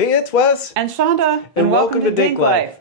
Hey, it's Wes. And Chanda. And welcome to DinkLife.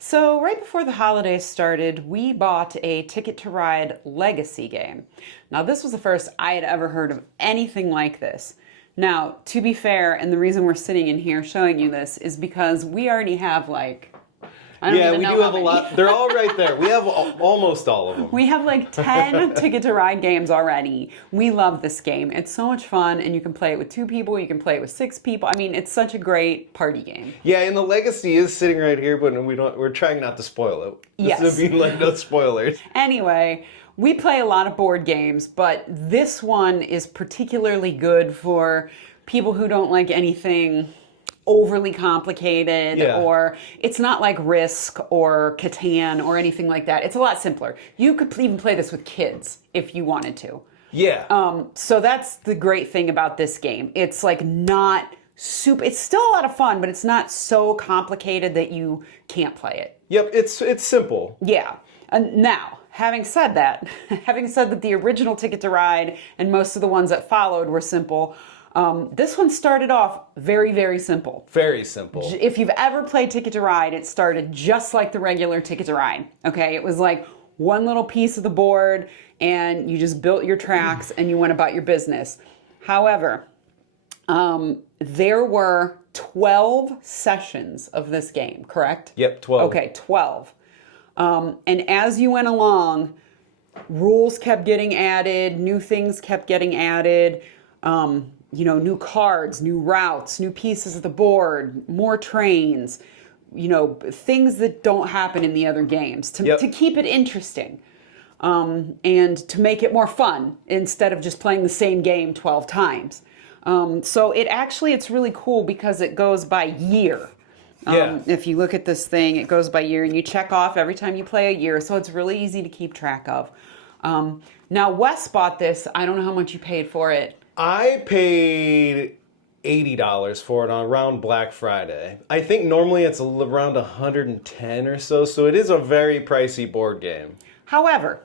So right before the holidays started, we bought a Ticket to Ride legacy game. Now this was the first I had ever heard of anything like this. Now, to be fair, and the reason we're sitting in here showing you this is because we already have I don't even know do how have many. a lot. They're all right there. We have almost all of them. We have 10 Ticket to Ride games already. We love this game. It's so much fun, and you can play it with 2 people, you can play it with 6 people. I mean, it's such a great party game. Yeah, and the legacy is sitting right here, but we're trying not to spoil it. Yes. This would be no spoilers. Anyway, we play a lot of board games, but this one is particularly good for people who don't like anything overly complicated, or it's not like Risk or Catan or anything like that. It's a lot simpler. You could even play this with kids if you wanted to. Yeah. So that's the great thing about this game. It's not super, it's still a lot of fun, but it's not so complicated that you can't play it. Yep, it's simple. Yeah. And now, having said that the original Ticket to Ride and most of the ones that followed were simple, this one started off very, very simple. Very simple. If you've ever played Ticket to Ride, it started just like the regular Ticket to Ride. Okay, it was like one little piece of the board, and you just built your tracks and you went about your business. However, there were 12 sessions of this game, correct? Yep, 12. Okay, 12. And as you went along, rules kept getting added, new things kept getting added, new cards, new routes, new pieces of the board, more trains, things that don't happen in the other games to keep it interesting, and to make it more fun instead of just playing the same game 12 times. So it's really cool because it goes by year. If you look at this thing, it goes by year, and you check off every time you play a year, so it's really easy to keep track of. Now, Wes bought this. I don't know how much you paid for it. I paid $80 for it around Black Friday. I think normally it's around $110 or so it is a very pricey board game. However,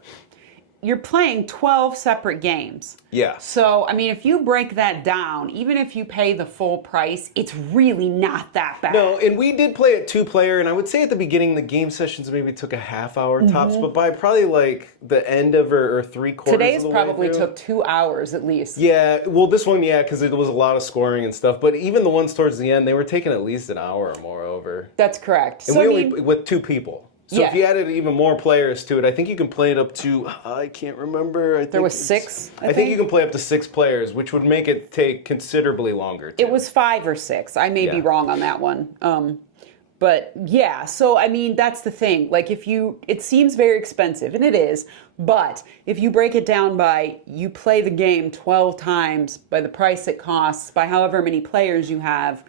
you're playing 12 separate games. Yeah. So, if you break that down, even if you pay the full price, it's really not that bad. No, and we did play it 2-player, and I would say at the beginning the game sessions maybe took a half hour tops, but by probably the end of or 3/4 Today's of the probably way through, took 2 hours at least. Yeah, well this one, because it was a lot of scoring and stuff, but even the ones towards the end, they were taking at least an hour or more over. That's correct. And with 2 people. So if you added even more players to it, I think you can play it up to, I can't remember. I think there was 6, I think you can play up to 6 players, which would make it take considerably longer. It was 5 or 6. I may be wrong on that one. But yeah, so that's the thing. It seems very expensive, and it is, but if you break it down by, you play the game 12 times by the price it costs, by however many players you have,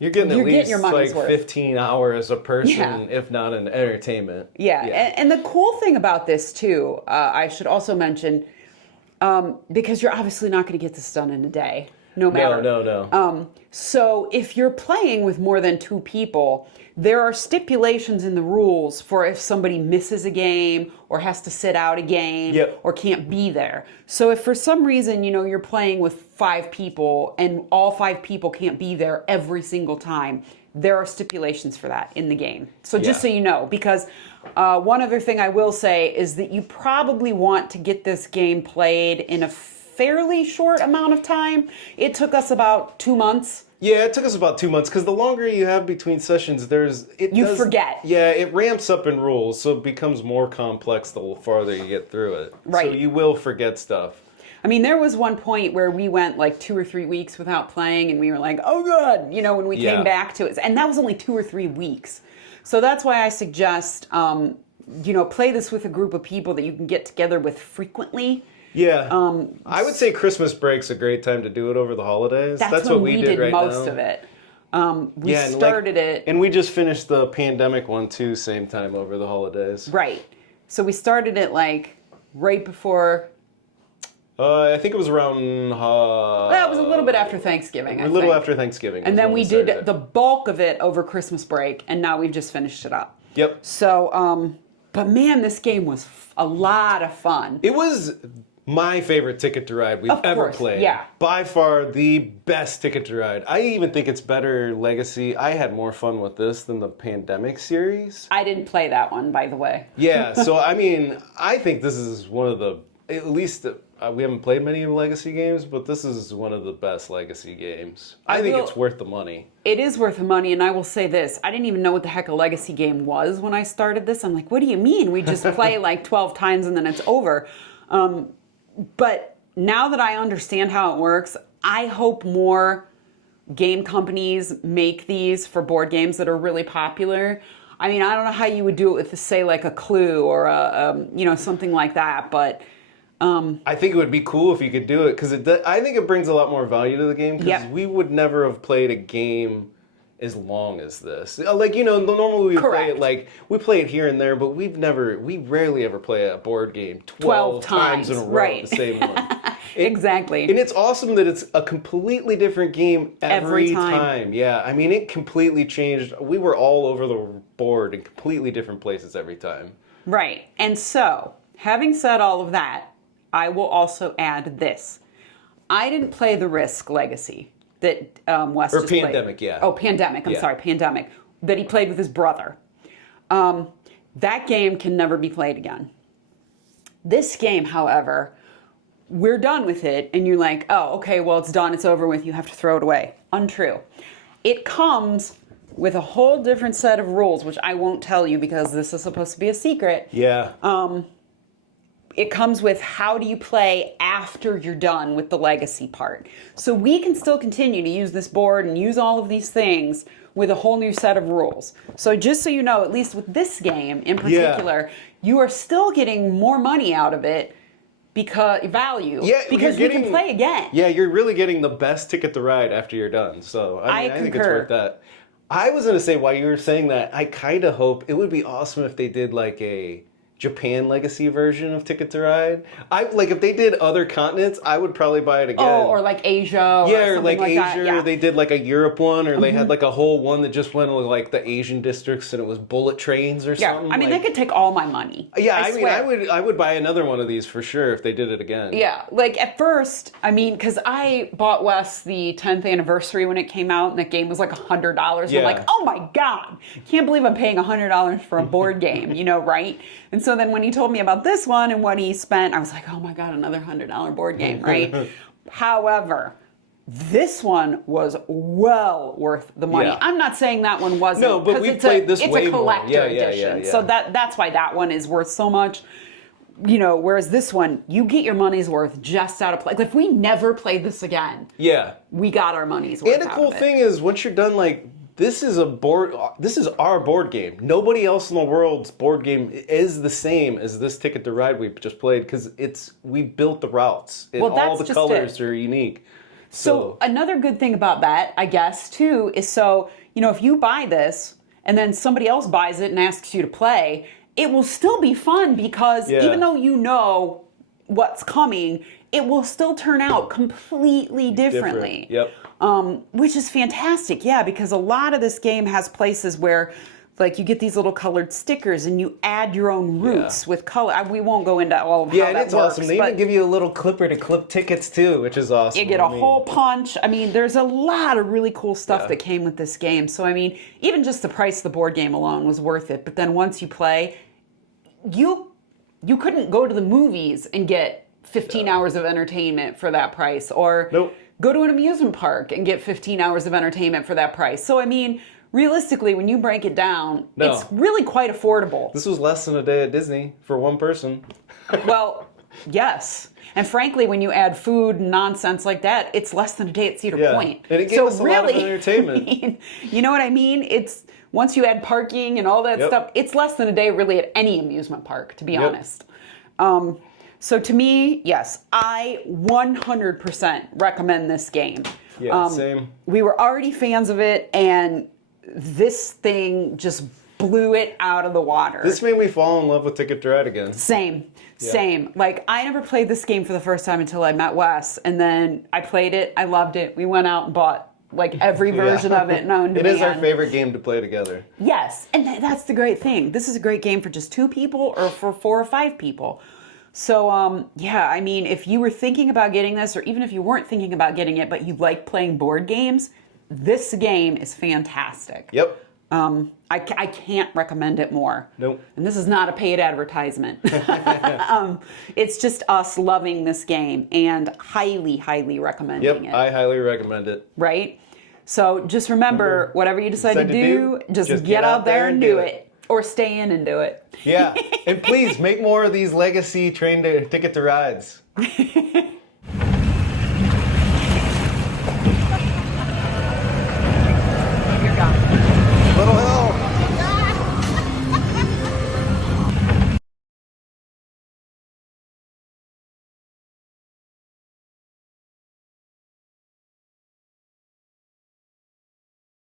You're getting at least your money's worth. 15 hours a person, if not an entertainment. Yeah. And the cool thing about this too, I should also mention, because you're obviously not going to get this done in a day, no matter. No. So if you're playing with more than 2 people, there are stipulations in the rules for if somebody misses a game or has to sit out a game or can't be there. So if for some reason, you're playing with 5 people and all 5 people can't be there every single time, there are stipulations for that in the game. So just so you know, because one other thing I will say is that you probably want to get this game played in a fairly short amount of time. It took us about 2 months. Yeah, it took us about 2 months, because the longer you have between sessions, you forget. Yeah, it ramps up in rules, so it becomes more complex the farther you get through it. Right. So you will forget stuff. There was one point where we went 2 or 3 weeks without playing, and we were like, oh god, when we came back to it. And that was only 2 or 3 weeks. So that's why I suggest, play this with a group of people that you can get together with frequently. Yeah. I would say Christmas break's a great time to do it over the holidays. That's when what we did right most now. of it. We started it. And we just finished the pandemic one too, same time over the holidays. Right. So we started it right before. I think it was around. Well, it was a little bit after Thanksgiving. A little after Thanksgiving. And then we did the bulk of it over Christmas break, and now we've just finished it up. Yep. So, but man, this game was a lot of fun. It was My favorite Ticket to Ride we've ever played. Yeah. By far the best Ticket to Ride. I even think it's better Legacy. I had more fun with this than the Pandemic series. I didn't play that one, by the way. Yeah, so I mean, I think this is one of the, at least we haven't played many Legacy games, but this is one of the best Legacy games. I think it's worth the money. It is worth the money, and I will say this. I didn't even know what the heck a Legacy game was when I started this. I'm like, what do you mean? We just play like 12 times and then it's over. But now that I understand how it works, I hope more game companies make these for board games that are really popular. I mean, I don't know how you would do it with, say, like a Clue or something like that, but I think it would be cool if you could do it, because I think it brings a lot more value to the game, because we would never have played a game as long as this. Like, normally we play it here and there, but we rarely ever play a board game 12 times in a row, right. the same one. Exactly. And it's awesome that it's a completely different game every time. Yeah, I mean, it completely changed. We were all over the board in completely different places every time. Right. And so, having said all of that, I will also add this. I didn't play the Risk Legacy that Wes just played. Or Pandemic, yeah. Oh, Pandemic. I'm sorry, Pandemic. That he played with his brother. That game can never be played again. This game, however, we're done with it, and you're like, oh, okay, well, it's done, it's over with, you have to throw it away. Untrue. It comes with a whole different set of rules, which I won't tell you because this is supposed to be a secret. Yeah. It comes with how do you play after you're done with the Legacy part. So we can still continue to use this board and use all of these things with a whole new set of rules. So just so you know, at least with this game in particular, you are still getting more money out of it because we can play again. Yeah, you're really getting the best Ticket to Ride after you're done. So I think it's worth that. I was going to say, while you were saying that, I kind of hope it would be awesome if they did like a Japan Legacy version of Ticket to Ride. If they did other continents, I would probably buy it again. Oh, or like Asia. Or like Asia. That. Yeah. They did like a Europe one, or they had like a whole one that just went to like the Asian districts, and it was bullet trains or something. Yeah, I mean, they could take all my money. Yeah, I mean, I would buy another one of these for sure if they did it again. Yeah, like at first, I mean, because I bought Wes the 10th anniversary when it came out, and that game was like $100. Yeah. I'm like, oh my God, can't believe I'm paying $100 for a board game, right? And so then when he told me about this one and what he spent, I was like, oh my God, another $100 board game, right? However, this one was well worth the money. Yeah. I'm not saying that one wasn't. No, but we played this way It's a collector edition. Yeah. So that's why that one is worth so much. Whereas this one, you get your money's worth just out of play. Like, if we never played this again, we got our money's worth. And the cool thing is, once you're done, this is our board game. Nobody else in the world's board game is the same as this Ticket to Ride we just played, because we built the routes. And all the colors are unique. So another good thing about that, I guess, too, is if you buy this and then somebody else buys it and asks you to play, it will still be fun because even though you know what's coming, it will still turn out completely differently. Yep. Which is fantastic, because a lot of this game has places where, like, you get these little colored stickers and you add your own routes with color. We won't go into all of how that works. Yeah, it's awesome. They even give you a little clipper to clip tickets too, which is awesome. You get a hole punch. I mean, there's a lot of really cool stuff that came with this game. So, I mean, even just the price of the board game alone was worth it. But then once you play, you couldn't go to the movies and get 15 hours of entertainment for that price, or go to an amusement park and get 15 hours of entertainment for that price. So, I mean, realistically, when you break it down, it's really quite affordable. This was less than a day at Disney for one person. Well, yes. And frankly, when you add food and nonsense like that, it's less than a day at Cedar Point. And it gave us a lot of entertainment. I mean, you know what I mean? It's once you add parking and all that stuff, it's less than a day really at any amusement park, to be honest. So to me, yes, I 100% recommend this game. Yeah, same. We were already fans of it, and this thing just blew it out of the water. This made me fall in love with Ticket to Ride again. Same. Like, I never played this game for the first time until I met Wes, and then I played it, I loved it. We went out and bought like every version of it known to man. It is our favorite game to play together. Yes, and that's the great thing. This is a great game for just 2 people or for 4 or 5 people. So, yeah, I mean, if you were thinking about getting this, or even if you weren't thinking about getting it, but you like playing board games, this game is fantastic. Yep. I can't recommend it more. Nope. And this is not a paid advertisement. It's just us loving this game and highly, highly recommending it. Yep, I highly recommend it. Right? So just remember, whatever you decide to do, just get out there and do it. Or stay in and do it. Yeah. And please make more of these legacy train to ticket to rides.